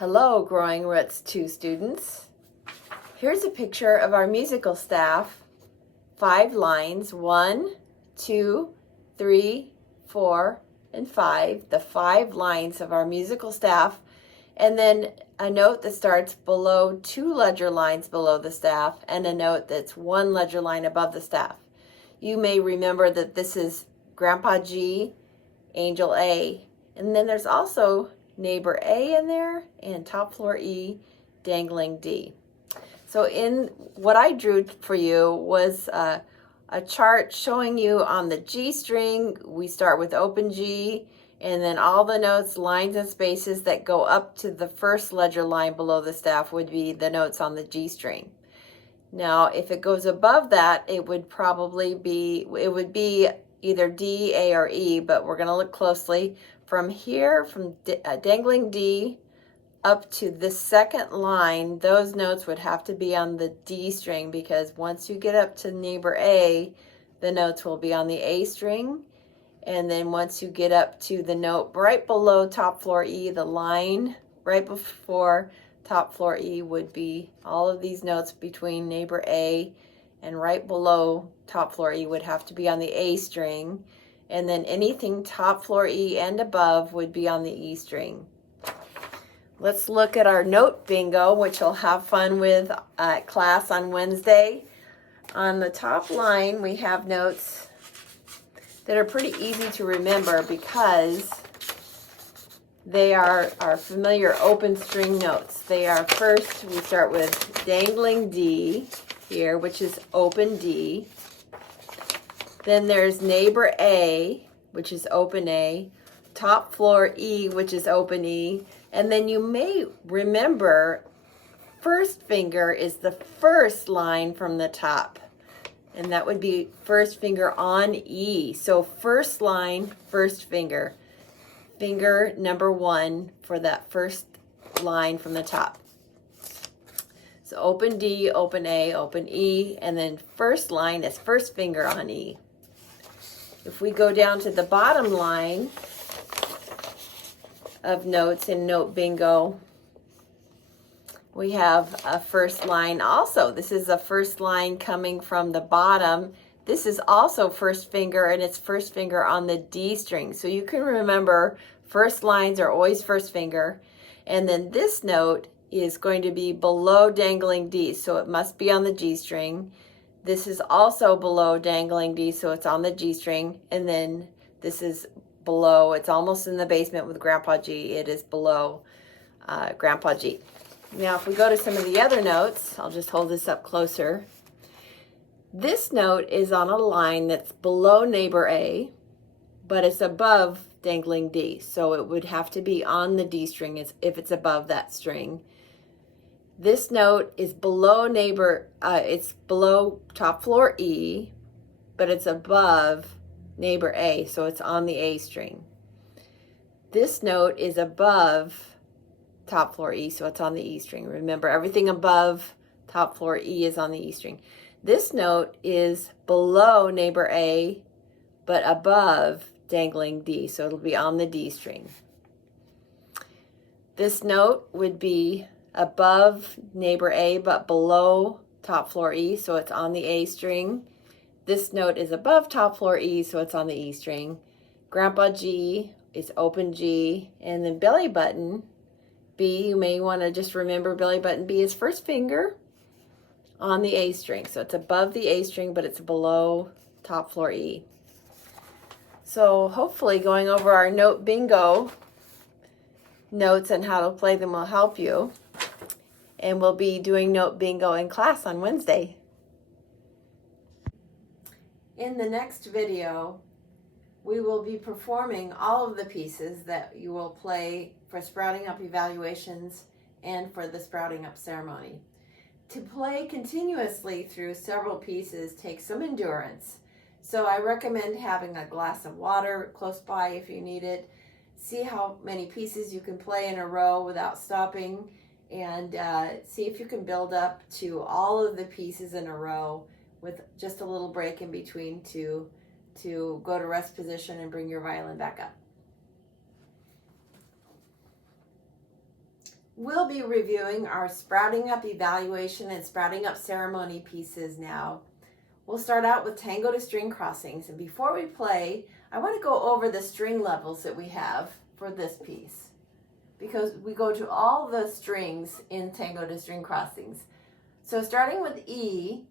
Hello, Growing Roots 2 students. Here's a picture of our musical staff. 5 lines, 1, 2, 3, 4, and 5. The 5 lines of our musical staff. And then a note that starts below 2 ledger lines below the staff and a note that's 1 ledger line above the staff. You may remember that this is Grandpa G, Angel A, and then there's also neighbor A in there and top floor E, dangling D. So in what I drew for you was a chart showing you on the G string, we start with open G, and then all the notes, lines, and spaces that go up to the first ledger line below the staff would be the notes on the G string. Now, if it goes above that, it would be either D, A, or E, but we're going to look closely. From here, from dangling D up to the second line, those notes would have to be on the D string, because once you get up to neighbor A, the notes will be on the A string. And then once you get up to the note right below top floor E, the line right before top floor E would be all of these notes between neighbor A and right below top floor E would have to be on the A string. And then anything top floor E and above would be on the E string. Let's look at our note bingo, which you'll have fun with at class on Wednesday. On the top line, we have notes that are pretty easy to remember because they are our familiar open string notes. They are first, we start with dangling D here, which is open D. Then there's neighbor A, which is open A, top floor E, which is open E, and then you may remember first finger is the first line from the top, and that would be first finger on E. So first line, first finger, finger number 1 for that first line from the top. So open D, open A, open E, and then first line is first finger on E. If we go down to the bottom line of notes in Note Bingo, we have a first line also. This is a first line coming from the bottom. This is also first finger, and it's first finger on the D string. So you can remember first lines are always first finger. And then this note is going to be below dangling D, so it must be on the G string. This is also below dangling D, so it's on the G string. And then this is below, it's almost in the basement with Grandpa G. It is below Grandpa G. Now, if we go to some of the other notes, I'll just hold this up closer. This note is on a line that's below neighbor A, but it's above dangling D. So it would have to be on the D string if it's above that string. This note is below it's below top floor E, but it's above neighbor A, so it's on the A string. This note is above top floor E, so it's on the E string. Remember, everything above top floor E is on the E string. This note is below neighbor A, but above dangling D, so it'll be on the D string. This note would be above neighbor A, but below top floor E, so it's on the A string. This note is above top floor E, so it's on the E string. Grandpa G is open G, and then belly button B, you may want to just remember belly button B is first finger on the A string. So it's above the A string, but it's below top floor E. So hopefully going over our note bingo notes and how to play them will help you. And we'll be doing note bingo in class on Wednesday. In the next video, we will be performing all of the pieces that you will play for Sprouting Up evaluations and for the Sprouting Up ceremony. To play continuously through several pieces takes some endurance, so I recommend having a glass of water close by if you need it. See how many pieces you can play in a row without stopping, and see if you can build up to all of the pieces in a row with just a little break in between to go to rest position and bring your violin back up. We'll be reviewing our Sprouting Up evaluation and Sprouting Up ceremony pieces now. We'll start out with tango to string crossings, and before we play, I want to go over the string levels that we have for this piece, because we go to all the strings in tango to string crossings. So starting with E,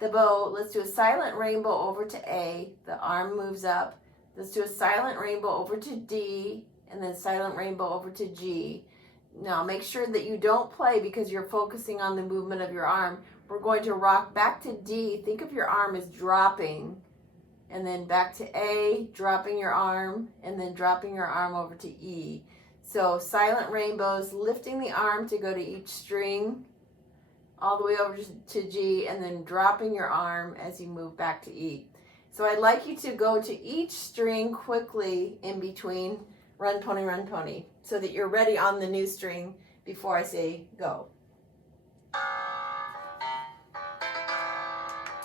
the bow, let's do a silent rainbow over to A, the arm moves up. Let's do a silent rainbow over to D, and then silent rainbow over to G. Now make sure that you don't play because you're focusing on the movement of your arm. We're going to rock back to D. Think of your arm as dropping, and then back to A, dropping your arm, and then dropping your arm over to E. So silent rainbows, lifting the arm to go to each string, all the way over to G, and then dropping your arm as you move back to E. So I'd like you to go to each string quickly in between run pony, so that you're ready on the new string before I say go.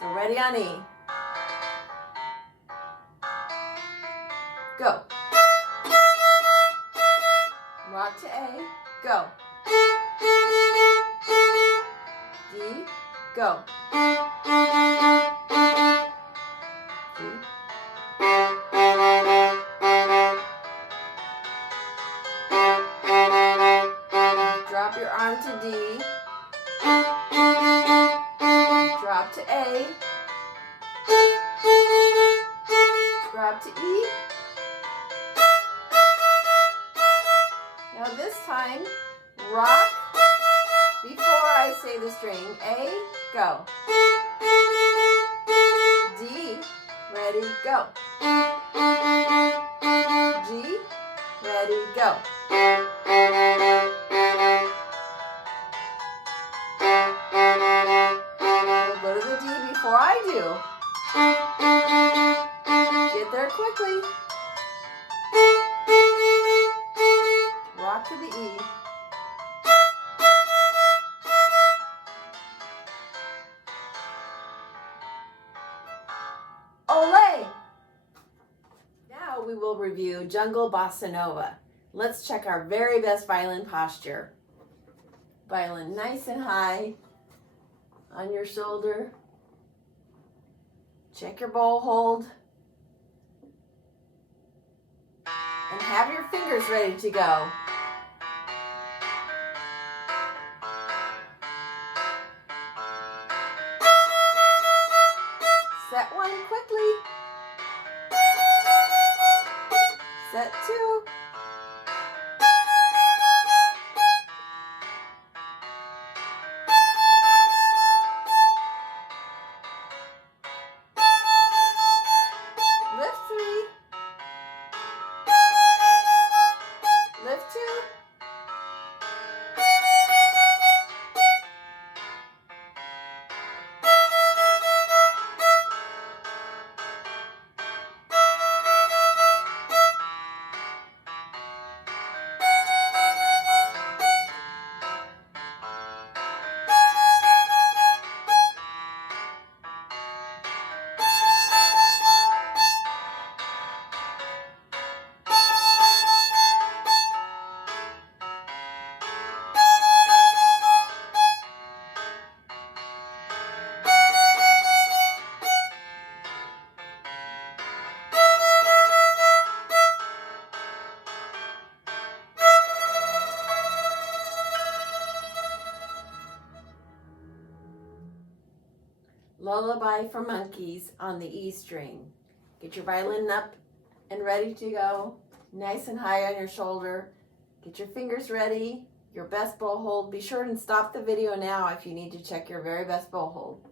So ready on E. Go. Rock to A. Go. D. Go. G. Drop your arm to D. Drop to A. Drop to E. Now this time, rock before I say the string. A, go. D, ready, go. G, ready, go. We'll go to the D before I do. Get there quickly. Rock to the E. Ole! Now we will review Jungle Bossa Nova. Let's check our very best violin posture. Violin nice and high on your shoulder. Check your bow hold. And have your fingers ready to go. Set one quickly. Set two. Lift three. Lift two. Lullaby for Monkeys on the E string. Get your violin up and ready to go. Nice and high on your shoulder. Get your fingers ready. Your best bow hold. Be sure and stop the video now if you need to check your very best bow hold.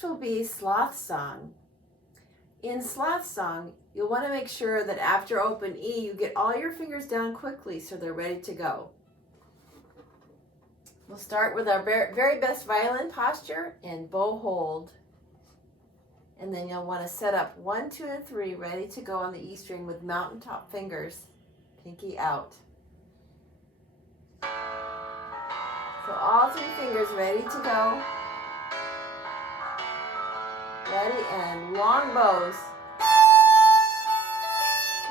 Next will be Sloth Song. In Sloth Song, you'll want to make sure that after open E, you get all your fingers down quickly so they're ready to go. We'll start with our very best violin posture and bow hold. And then you'll want to set up 1, 2, and 3 ready to go on the E string with mountaintop fingers, pinky out. So all 3 fingers ready to go. Ready, and long bows.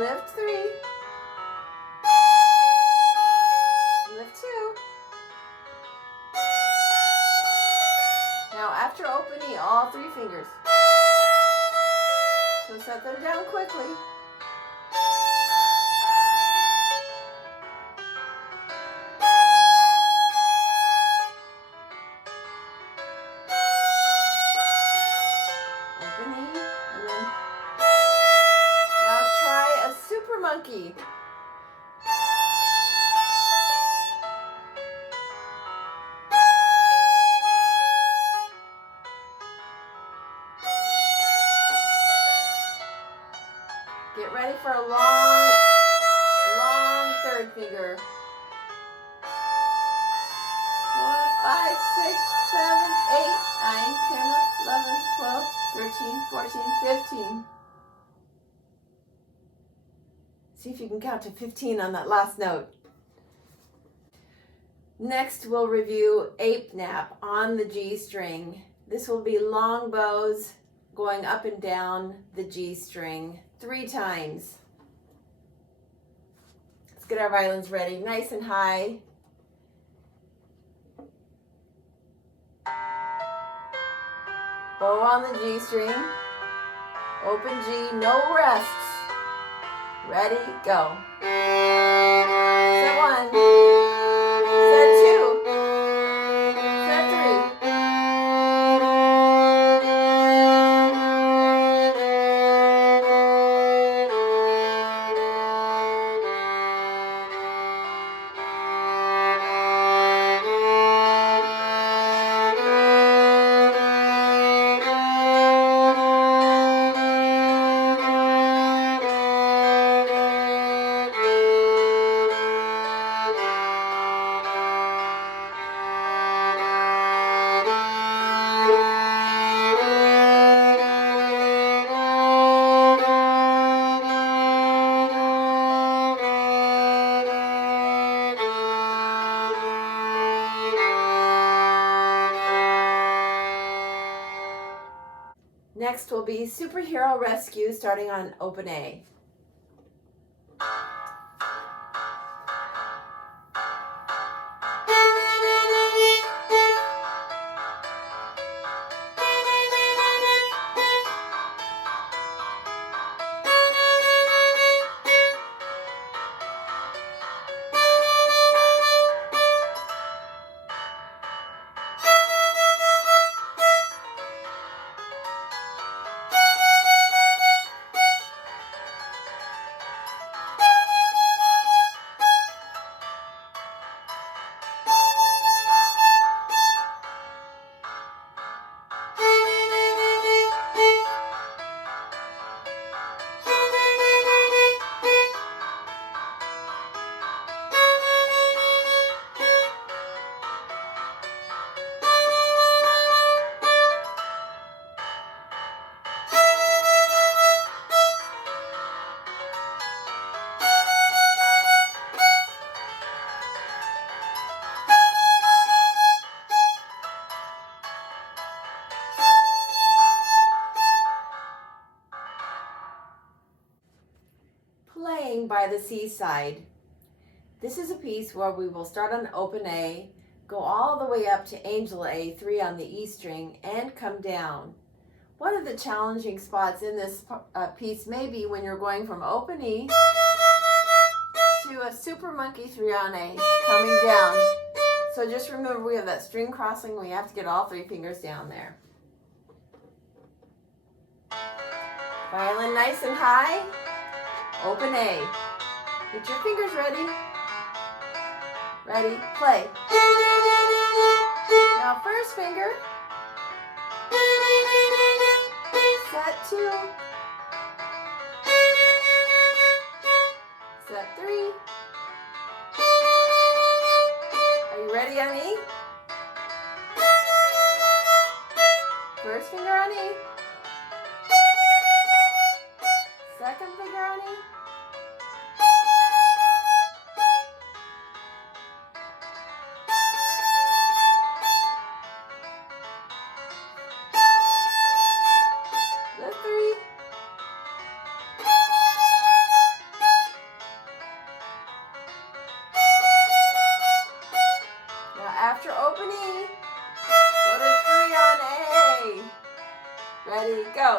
Lift 3. Lift 2. Now after open E, all 3 fingers. So set them down quickly. Open E, and then now try a super monkey. Get ready for a long third finger. 4, 5, 6, 7, 8, 9, 10, 11, 12, 13, 14, 15. See if you can count to 15 on that last note. Next, we'll review Ape Nap on the G string. This will be long bows going up and down the G string 3 times. Let's get our violins ready, nice and high. Bow on the G string. Open G, no rests. Ready, go. Set 1. Set 2. Set 3. Next will be Superhero Rescue starting on open A. Playing by the Seaside. This is a piece where we will start on open A, go all the way up to Angel A, 3 on the E string, and come down. One of the challenging spots in this piece may be when you're going from open E to a super monkey 3 on A, coming down. So just remember we have that string crossing, we have to get all 3 fingers down there. Violin nice and high. Open A. Get your fingers ready. Ready, play. Now first finger. set 2. Set 3. Are you ready on E? First finger on E. Second finger on E. The 3. Now after open E, go to 3 on A. Ready, go.